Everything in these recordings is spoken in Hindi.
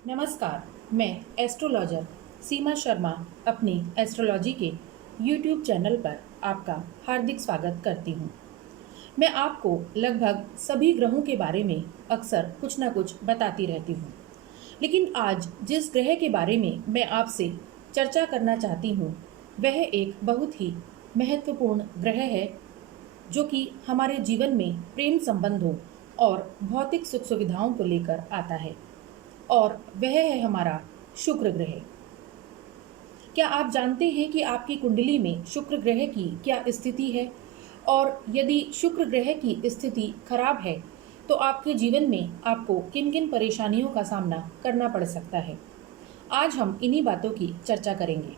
नमस्कार। मैं एस्ट्रोलॉजर सीमा शर्मा अपनी एस्ट्रोलॉजी के यूट्यूब चैनल पर आपका हार्दिक स्वागत करती हूँ। मैं आपको लगभग सभी ग्रहों के बारे में अक्सर कुछ ना कुछ बताती रहती हूँ, लेकिन आज जिस ग्रह के बारे में मैं आपसे चर्चा करना चाहती हूँ वह एक बहुत ही महत्वपूर्ण ग्रह है, जो कि हमारे जीवन में प्रेम संबंधों और भौतिक सुख सुविधाओं को लेकर आता है, और वह है हमारा शुक्र ग्रह। क्या आप जानते हैं कि आपकी कुंडली में शुक्र ग्रह की क्या स्थिति है, और यदि शुक्र ग्रह की स्थिति खराब है तो आपके जीवन में आपको किन किन परेशानियों का सामना करना पड़ सकता है। आज हम इन्हीं बातों की चर्चा करेंगे,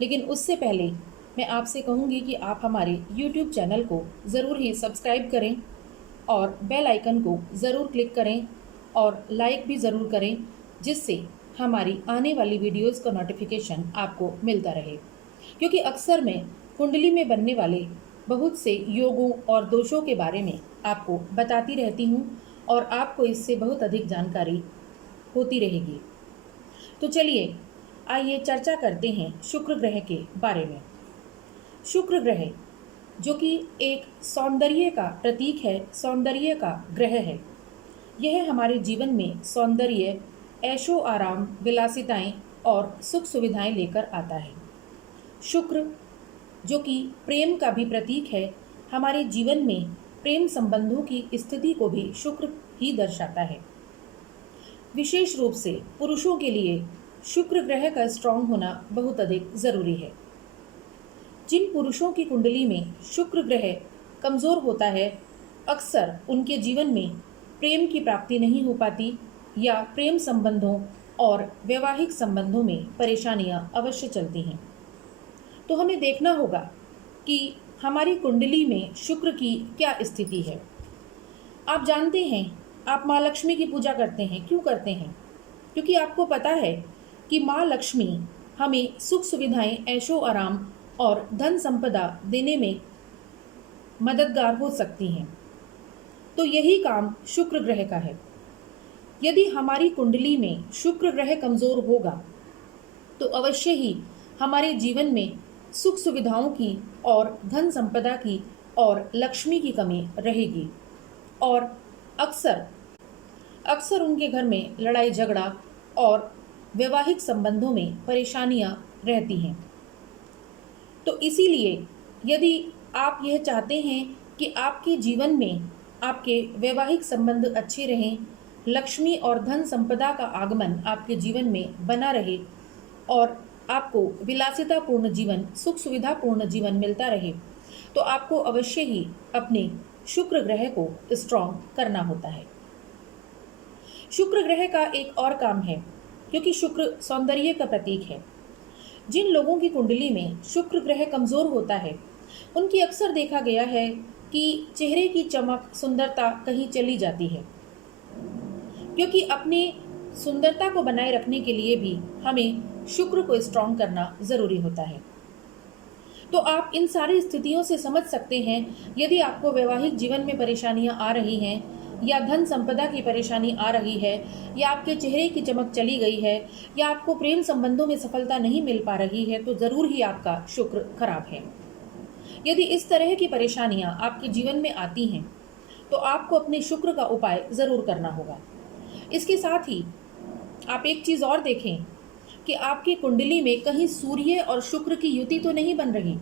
लेकिन उससे पहले मैं आपसे कहूँगी कि आप हमारे YouTube चैनल को ज़रूर ही सब्सक्राइब करें और बेल आइकन को ज़रूर क्लिक करें और लाइक भी ज़रूर करें, जिससे हमारी आने वाली वीडियोस का नोटिफिकेशन आपको मिलता रहे। क्योंकि अक्सर मैं कुंडली में बनने वाले बहुत से योगों और दोषों के बारे में आपको बताती रहती हूँ, और आपको इससे बहुत अधिक जानकारी होती रहेगी। तो चलिए आइए चर्चा करते हैं शुक्र ग्रह के बारे में। शुक्र ग्रह जो कि एक सौंदर्य का प्रतीक है, सौंदर्य का ग्रह है। यह हमारे जीवन में सौंदर्य, ऐशो आराम, विलासिताएं और सुख सुविधाएं लेकर आता है। शुक्र जो कि प्रेम का भी प्रतीक है, हमारे जीवन में प्रेम संबंधों की स्थिति को भी शुक्र ही दर्शाता है। विशेष रूप से पुरुषों के लिए शुक्र ग्रह का स्ट्रांग होना बहुत अधिक ज़रूरी है। जिन पुरुषों की कुंडली में शुक्र ग्रह कमज़ोर होता है, अक्सर उनके जीवन में प्रेम की प्राप्ति नहीं हो पाती, या प्रेम संबंधों और वैवाहिक संबंधों में परेशानियां अवश्य चलती हैं। तो हमें देखना होगा कि हमारी कुंडली में शुक्र की क्या स्थिति है। आप जानते हैं, आप माँ लक्ष्मी की पूजा करते हैं। क्यों करते हैं? क्योंकि आपको पता है कि माँ लक्ष्मी हमें सुख सुविधाएं, ऐशो आराम और धन संपदा देने में मददगार हो सकती हैं। तो यही काम शुक्र ग्रह का है। यदि हमारी कुंडली में शुक्र ग्रह कमज़ोर होगा तो अवश्य ही हमारे जीवन में सुख सुविधाओं की और धन संपदा की और लक्ष्मी की कमी रहेगी, और अक्सर अक्सर उनके घर में लड़ाई झगड़ा और वैवाहिक संबंधों में परेशानियां रहती हैं। तो इसीलिए यदि आप यह चाहते हैं कि आपके जीवन में आपके वैवाहिक संबंध अच्छे रहें, लक्ष्मी और धन संपदा का आगमन आपके जीवन में बना रहे, और आपको विलासितापूर्ण जीवन, सुख सुविधापूर्ण जीवन मिलता रहे, तो आपको अवश्य ही अपने शुक्र ग्रह को स्ट्रॉन्ग करना होता है। शुक्र ग्रह का एक और काम है, क्योंकि शुक्र सौंदर्य का प्रतीक है। जिन लोगों की कुंडली में शुक्र ग्रह कमज़ोर होता है, उनकी अक्सर देखा गया है कि चेहरे की चमक, सुंदरता कहीं चली जाती है। क्योंकि अपनी सुंदरता को बनाए रखने के लिए भी हमें शुक्र को स्ट्रॉन्ग करना ज़रूरी होता है। तो आप इन सारी स्थितियों से समझ सकते हैं, यदि आपको वैवाहिक जीवन में परेशानियां आ रही हैं, या धन संपदा की परेशानी आ रही है, या आपके चेहरे की चमक चली गई है, या आपको प्रेम संबंधों में सफलता नहीं मिल पा रही है, तो ज़रूर ही आपका शुक्र खराब है। यदि इस तरह की परेशानियां आपके जीवन में आती हैं तो आपको अपने शुक्र का उपाय ज़रूर करना होगा। इसके साथ ही आप एक चीज़ और देखें कि आपकी कुंडली में कहीं सूर्य और शुक्र की युति तो नहीं बन रही।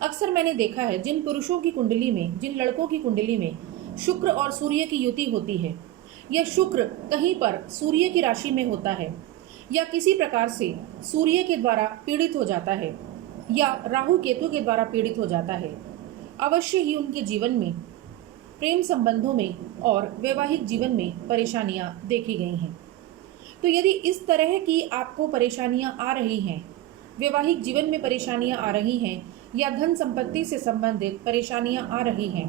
अक्सर मैंने देखा है, जिन पुरुषों की कुंडली में, जिन लड़कों की कुंडली में शुक्र और सूर्य की युति होती है, या शुक्र कहीं पर सूर्य की राशि में होता है, या किसी प्रकार से सूर्य के द्वारा पीड़ित हो जाता है, या राहु केतु के द्वारा पीड़ित हो जाता है, अवश्य ही उनके जीवन में प्रेम संबंधों में और वैवाहिक जीवन में परेशानियां देखी गई हैं। तो यदि इस तरह की आपको परेशानियां आ रही हैं, वैवाहिक जीवन में परेशानियां आ रही हैं, या धन संपत्ति से संबंधित परेशानियां आ रही हैं,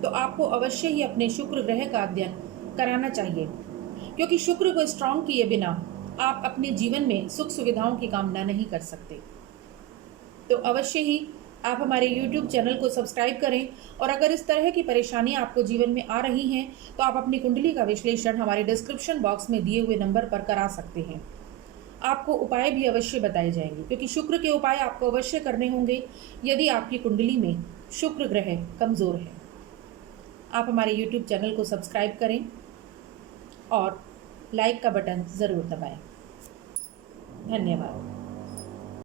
तो आपको अवश्य ही अपने शुक्र ग्रह का अध्ययन कराना चाहिए। क्योंकि शुक्र को स्ट्रांग किए बिना आप अपने जीवन में सुख सुविधाओं की कामना नहीं कर सकते। तो अवश्य ही आप हमारे YouTube चैनल को सब्सक्राइब करें और अगर इस तरह की परेशानियां आपको जीवन में आ रही हैं तो आप अपनी कुंडली का विश्लेषण हमारे डिस्क्रिप्शन बॉक्स में दिए हुए नंबर पर करा सकते हैं। आपको उपाय भी अवश्य बताए जाएंगे क्योंकि शुक्र के उपाय आपको अवश्य करने होंगे यदि आपकी कुंडली में शुक्र ग्रह कमज़ोर है। आप हमारे YouTube चैनल को सब्सक्राइब करें और लाइक का बटन ज़रूर दबाएं। धन्यवाद।